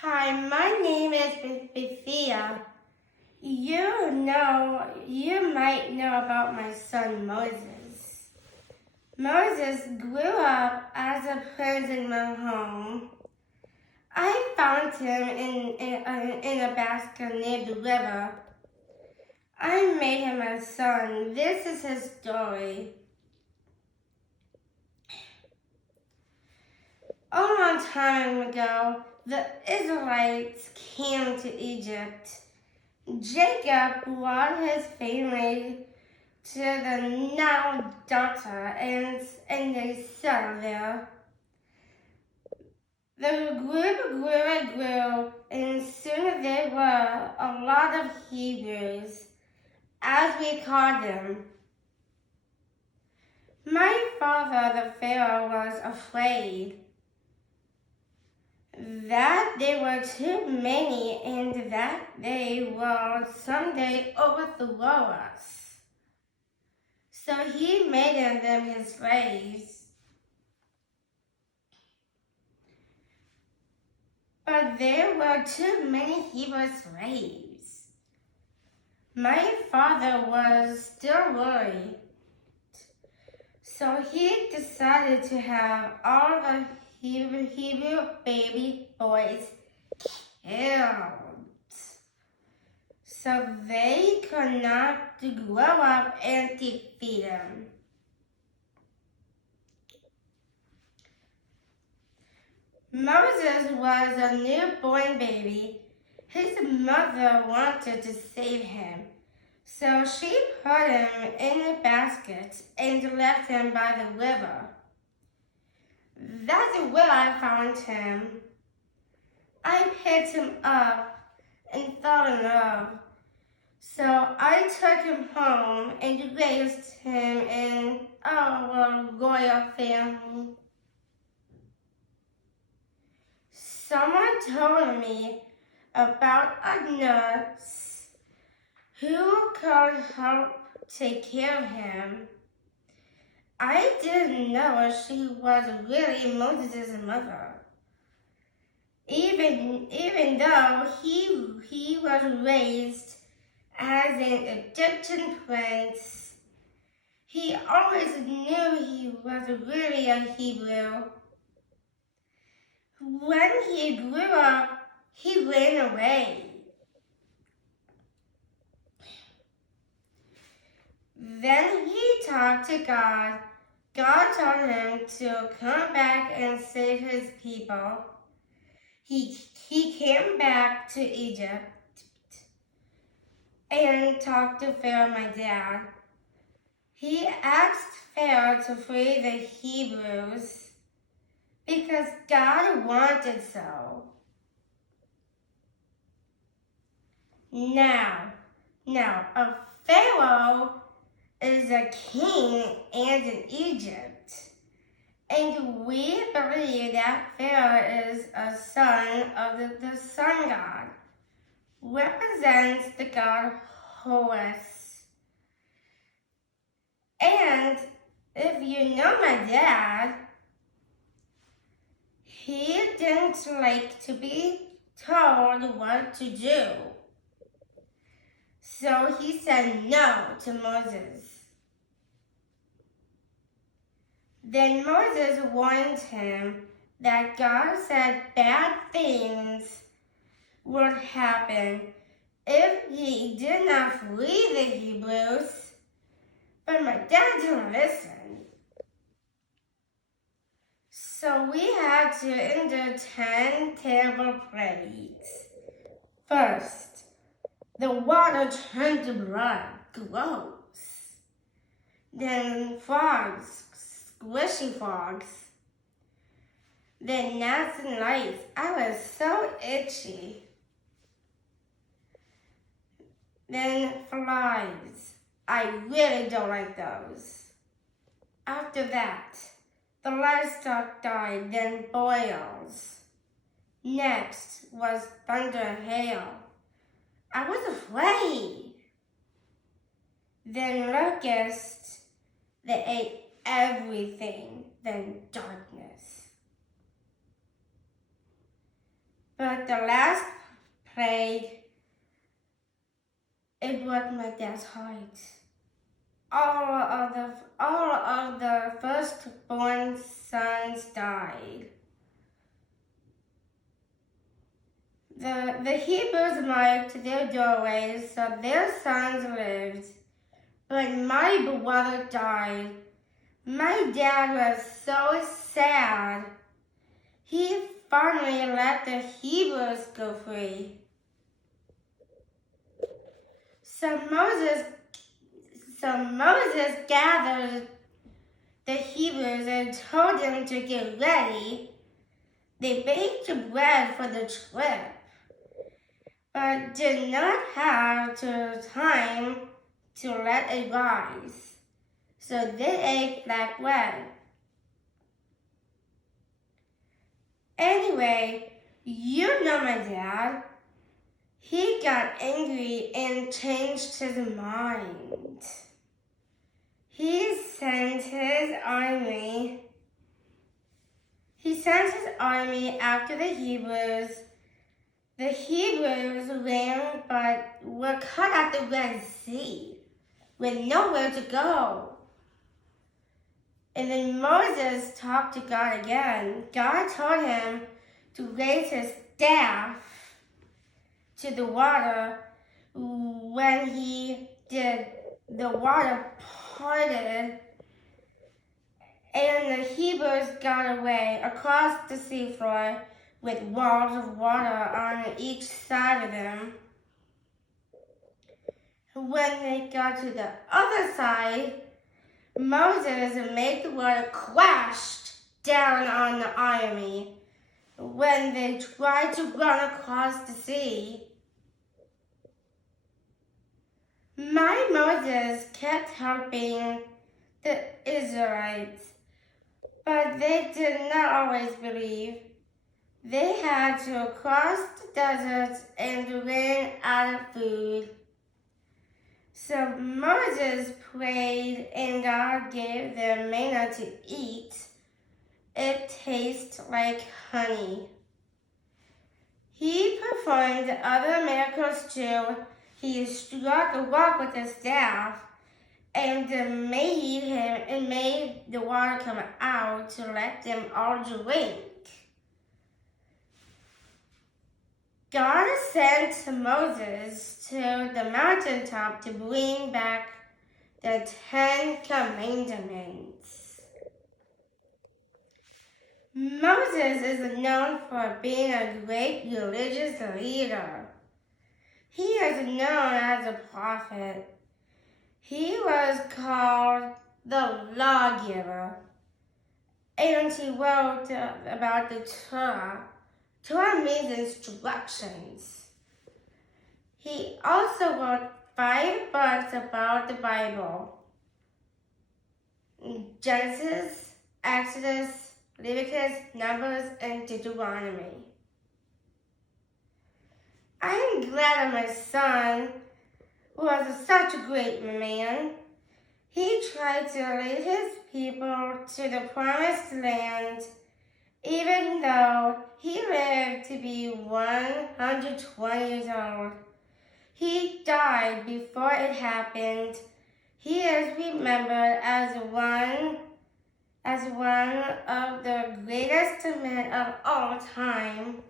Hi, my name is Bithia. You might know about my son Moses. Moses grew up as a prisoner home. I found him in a basket near the river. I made him a son. This is his story. A long time ago, the Israelites came to Egypt. Jacob brought his family to the Nile Delta and they settled there. The group grew and grew, and soon there were a lot of Hebrews, as we called them. My father, the Pharaoh, was afraid that there were too many and that they will someday overthrow us. So he made them his slaves. But there were too many Hebrew slaves. My father was still worried. So he decided to have all the Hebrew baby boys killed, so they could not grow up and defeat him. Moses was a newborn baby. His mother wanted to save him, so she put him in a basket and left him by the river. That's where I found him. I picked him up and fell in love. So I took him home and raised him in our royal family. Someone told me about a nurse who could help take care of him. I didn't know she was really Moses' mother. Even though he was raised as an Egyptian prince, he always knew he was really a Hebrew. When he grew up, he ran away. Then he talked to God. God told him to come back and save his people. He came back to Egypt and talked to Pharaoh, my dad. He asked Pharaoh to free the Hebrews because God wanted so. Now, a Pharaoh is a king and in Egypt. And we believe that Pharaoh is a son of the sun god, represents the god Horus. And if you know my dad, he didn't like to be told what to do. So he said no to Moses. Then Moses warned him that God said bad things would happen if he did not free the Hebrews. But my dad didn't listen. So we had to endure 10 terrible plagues. First, the water turned to blood. Gross. Then frogs, squishy frogs. Then gnats and lice. I was so itchy. Then flies. I really don't like those. After that, the livestock died, then boils. Next was thunder and hail. I was afraid. Then locusts, they ate everything. Then darkness. But the last plague, it broke my dad's heart. All of the firstborn sons died. The Hebrews marked their doorways so their sons lived. But my brother died. My dad was so sad. He finally let the Hebrews go free. So Moses gathered the Hebrews and told them to get ready. They baked bread for the trip, but did not have the time to let it rise. So they ate black bread. Anyway, you know my dad. He got angry and changed his mind. He sent his army after the Hebrews. The Hebrews ran but were caught at the Red Sea with nowhere to go. And then Moses talked to God again. God told him to raise his staff to the water. When he did, the water parted, and the Hebrews got away across the seafloor with walls of water on each side of them. When they got to the other side, Moses made the water crash down on the army when they tried to run across the sea. My Moses kept helping the Israelites, but they did not always believe. They had to cross the desert and ran out of food. So Moses prayed and God gave them manna to eat. It tastes like honey. He performed other miracles too. He struck a rock with his staff and made the water come out to let them all drink. God sent Moses to the mountaintop to bring back the 10 Commandments. Moses is known for being a great religious leader. He is known as a prophet. He was called the lawgiver, and he wrote about the Torah. Torah means instructions. He also wrote 5 books about the Bible: Genesis, Exodus, Leviticus, Numbers, and Deuteronomy. I am glad that my son was such a great man. He tried to lead his people to the promised land, even though he lived to be 120 years old. He died before it happened. He is remembered as one of the greatest men of all time.